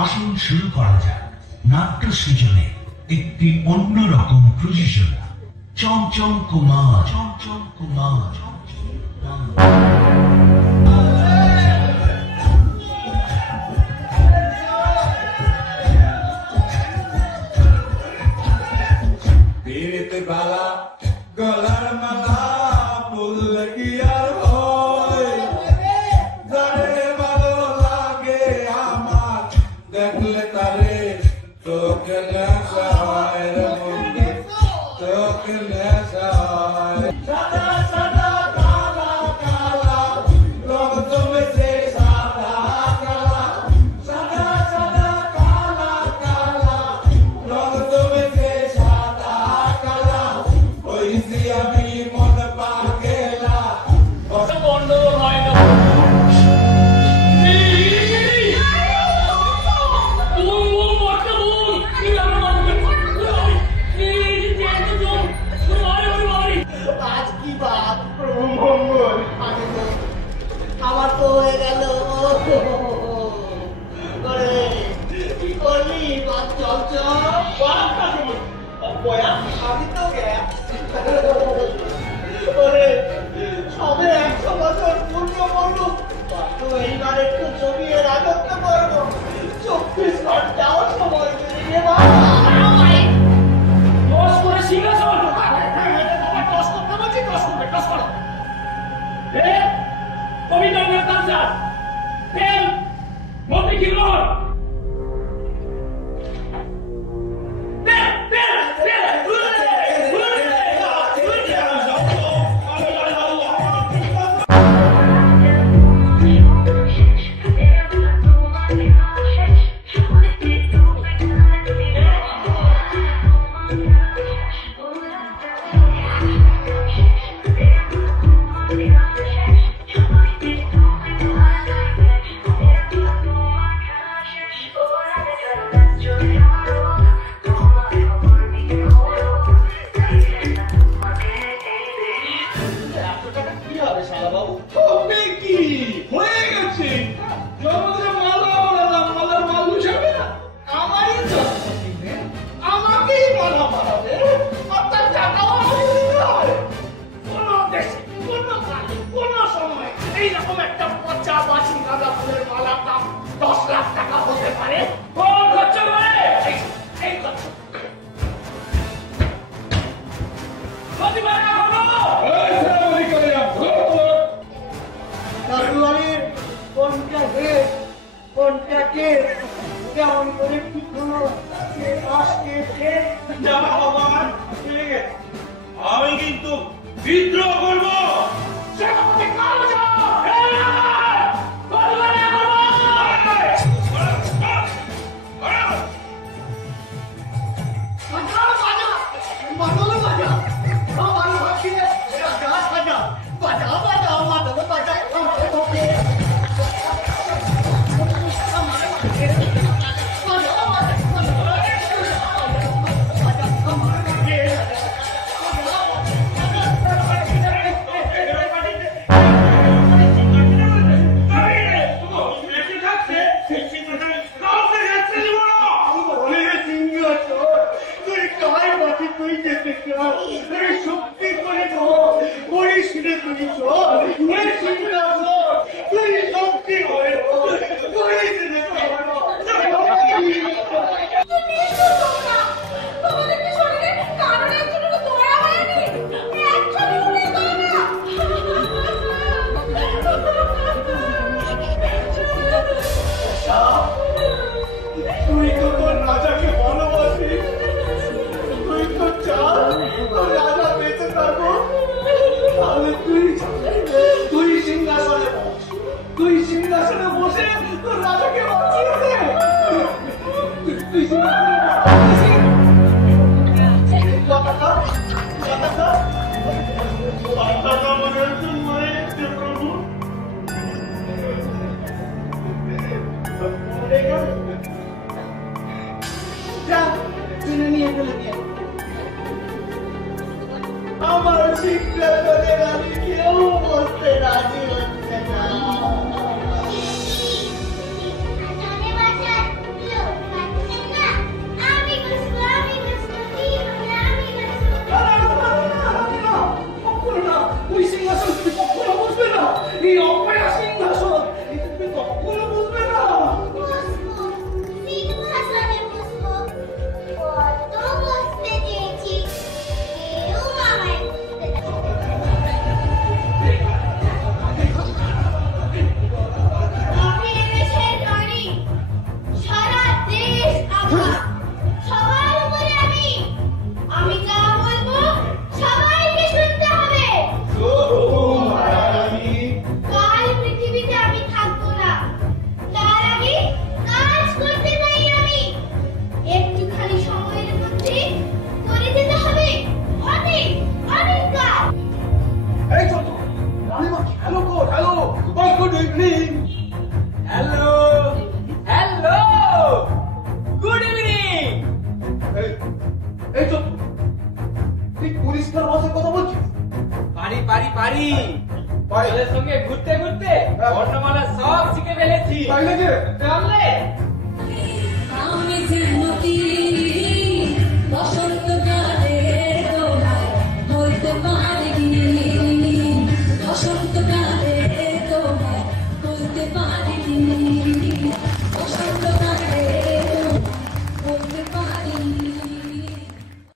আসুন শুরু করা যাক নাট্য সৃজনে একটি অন্যরকম প্রযোজনা। চঞ্চল কুমার। বালা গলার মালা ফুল কি আর হয়, যারে ভালো লাগে আমার দেখলে তারে তোকে নেশা হয় রে বন্ধু, তোকে নেশা হয়। সাদা সাদা কালা কালা রং জমেছে সাদা কালা, সাদা সাদা কালা কালা রং জমেছে সাদা কালা। ওইসি আমি মন পাগেলা বন্ধ হয় না। আমার তো হয়ে গেল কি করলি চল আমি তো সবে 100 বছর পূর্ণ করলু, তো এইবার একটু জমিয়ে রাখতে পারবো। 24 ঘন্টাও সময় দিয়ে এইরকম একটা পচা বাসি গাঁদা ফুলের মালার দাম 10 লাখ টাকা হতে পারে। ও খরচ করে এই খরচ প্রতিবার হলো এই করে দাদুয়ারের কোনটা হেড কোনটা কে কেমন করে ঠিক হলো সে আসকে ফের যা বাবা ঠিক আছে। আমি কিন্তু বিদ্রোহ করব। সেনাপতি কাল যাও আমার শিক্ষা করে আমি কেউ বসতে রাজি হচ্ছে না। পারি পারি ওদের সঙ্গে ঘুরতে ঘুরতে বর্ণমালা সব শিখে ফেলেছি তাই নাকি? চলে আমি জানি